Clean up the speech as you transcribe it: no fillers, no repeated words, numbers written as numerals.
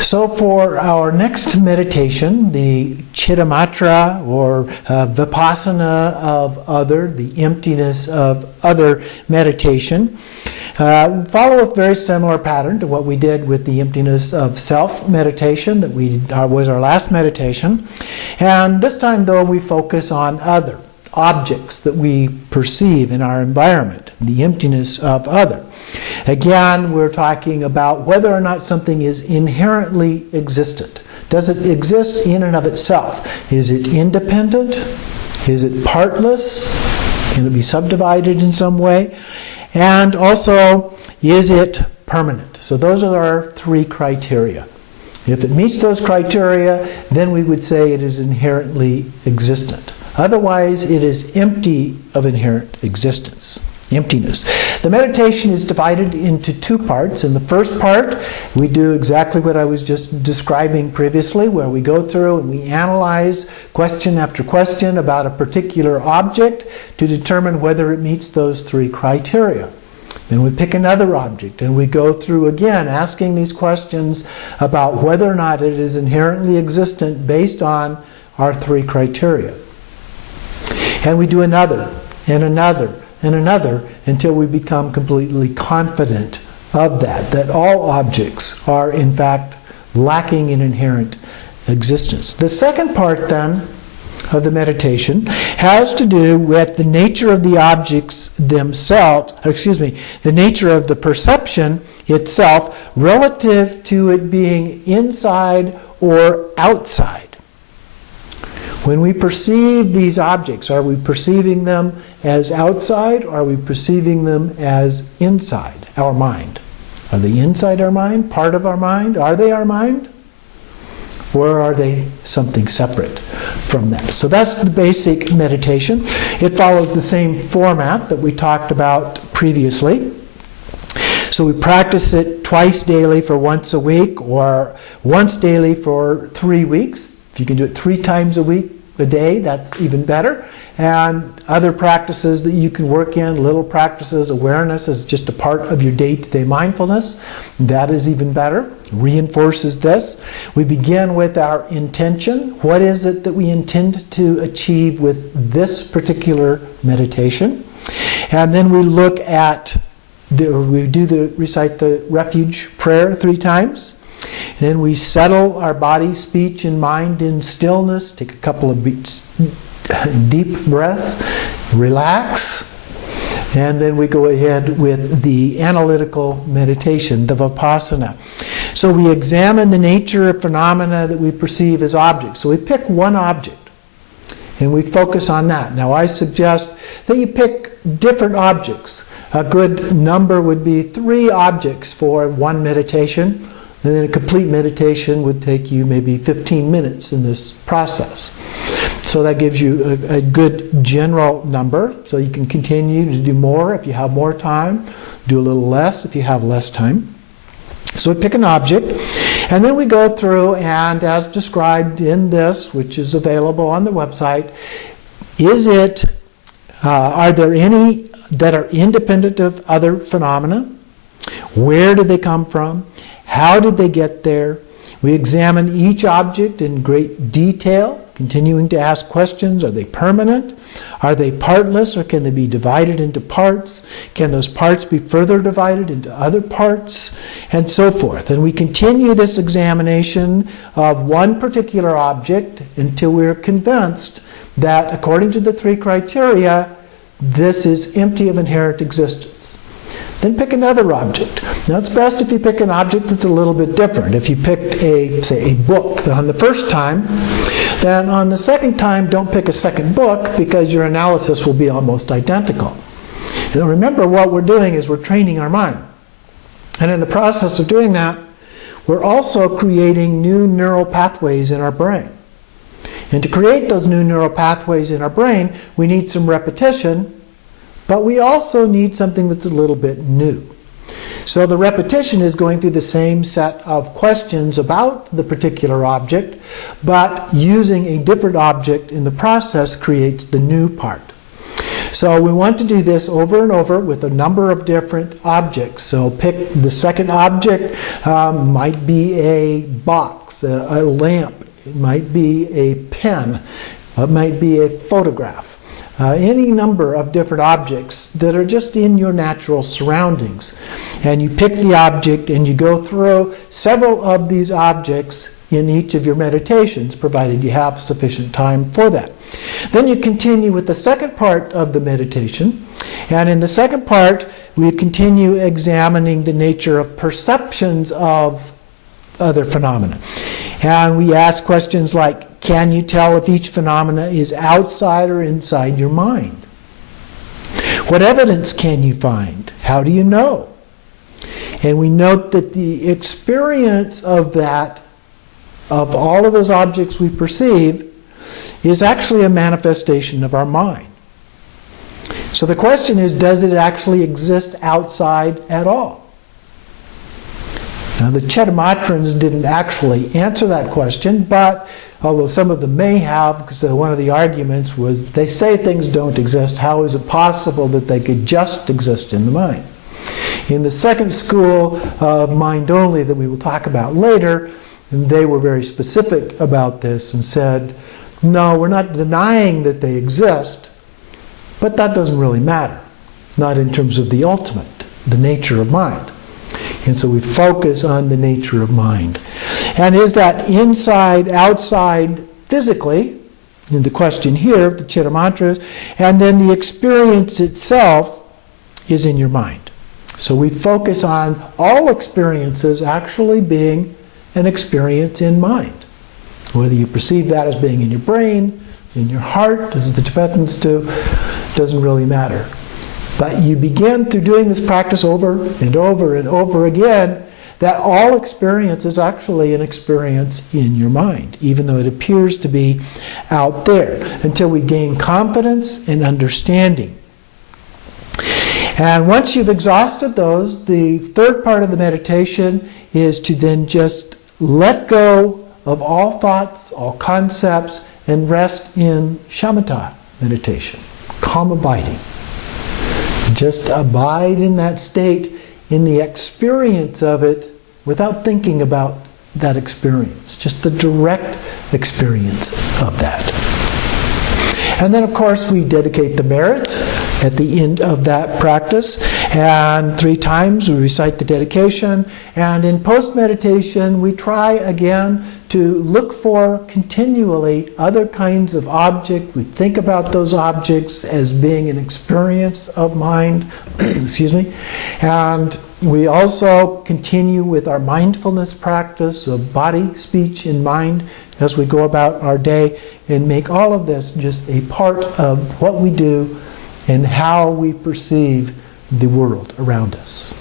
So for our next meditation, the Chittamatra or Vipassana of Other, the Emptiness of Other meditation, follow a very similar pattern to what we did with the Emptiness of Self meditation that was our last meditation. And this time, though, we focus on other objects that we perceive in our environment, the emptiness of other. Again, we're talking about whether or not something is inherently existent. Does it exist in and of itself? Is it independent? Is it partless? Can it be subdivided in some way? And also, is it permanent? So those are our three criteria. If it meets those criteria, then we would say it is inherently existent. Otherwise, it is empty of inherent existence, emptiness. The meditation is divided into two parts. In the first part, we do exactly what I was just describing previously, where we go through and we analyze question after question about a particular object to determine whether it meets those three criteria. Then we pick another object and we go through again asking these questions about whether or not it is inherently existent based on our three criteria. And we do another, and another, and another, until we become completely confident of that all objects are in fact lacking in inherent existence. The second part then of the meditation has to do with the nature of the objects themselves, the nature of the perception itself relative to it being inside or outside. When we perceive these objects, are we perceiving them as outside, or are we perceiving them as inside our mind? Are they inside our mind, part of our mind? Are they our mind? Or are they something separate from that? So that's the basic meditation. It follows the same format that we talked about previously. So we practice it twice daily for once a week, or once daily for 3 weeks. If you can do it 3 times a day, that's even better. And other practices that you can work in, little practices, awareness is just a part of your day-to-day mindfulness. That is even better. Reinforces this. We begin with our intention. What is it that we intend to achieve with this particular meditation? And then we look at, recite the refuge prayer 3 times. Then we settle our body, speech, and mind in stillness. Take a couple of deep breaths. Relax. And then we go ahead with the analytical meditation, the Vipassana. So we examine the nature of phenomena that we perceive as objects. So we pick one object and we focus on that. Now I suggest that you pick different objects. A good number would be 3 objects for one meditation. And then a complete meditation would take you maybe 15 minutes in this process. So that gives you a good general number. So you can continue to do more if you have more time, do a little less if you have less time. So we pick an object, and then we go through and, as described in this, which is available on the website, are there any that are independent of other phenomena? Where do they come from? How did they get there? We examine each object in great detail, continuing to ask questions. Are they permanent? Are they partless, or can they be divided into parts? Can those parts be further divided into other parts? And so forth. And we continue this examination of one particular object until we're convinced that, according to the 3 criteria, this is empty of inherent existence. Then pick another object. Now it's best if you pick an object that's a little bit different. If you picked a book on the first time, then on the second time don't pick a second book, because your analysis will be almost identical. Now remember, what we're doing is we're training our mind. And in the process of doing that, we're also creating new neural pathways in our brain. And to create those new neural pathways in our brain, we need some repetition. But we also need something that's a little bit new. So the repetition is going through the same set of questions about the particular object, but using a different object in the process creates the new part. So we want to do this over and over with a number of different objects. So pick the second object, might be a box, a lamp, it might be a pen, it might be a photograph. Any number of different objects that are just in your natural surroundings. And you pick the object and you go through several of these objects in each of your meditations, provided you have sufficient time for that. Then you continue with the second part of the meditation. And in the second part, we continue examining the nature of perceptions of other phenomena. And we ask questions like, can you tell if each phenomena is outside or inside your mind? What evidence can you find? How do you know? And we note that the experience of that, of all of those objects we perceive, is actually a manifestation of our mind. So the question is, does it actually exist outside at all? Now, the Chitamatrans didn't actually answer that question, but although some of them may have, because one of the arguments was they say things don't exist, how is it possible that they could just exist in the mind? In the second school of mind only that we will talk about later, they were very specific about this and said, no, we're not denying that they exist, but that doesn't really matter, not in terms of the ultimate, the nature of mind. And so we focus on the nature of mind. And is that inside, outside, physically, in the question here, the Chittamantras, and then the experience itself is in your mind. So we focus on all experiences actually being an experience in mind. Whether you perceive that as being in your brain, in your heart, as the Tibetans do, doesn't really matter. But you begin through doing this practice over and over and over again, that all experience is actually an experience in your mind, even though it appears to be out there, until we gain confidence and understanding. And once you've exhausted those, the third part of the meditation is to then just let go of all thoughts, all concepts, and rest in shamatha meditation, calm abiding. Just abide in that state, in the experience of it, without thinking about that experience. Just the direct experience of that. And then, of course, we dedicate the merit at the end of that practice. And 3 times we recite the dedication. And in post-meditation, we try again to look for continually other kinds of object. We think about those objects as being an experience of mind. Excuse me. And we also continue with our mindfulness practice of body, speech, and mind as we go about our day, and make all of this just a part of what we do and how we perceive the world around us.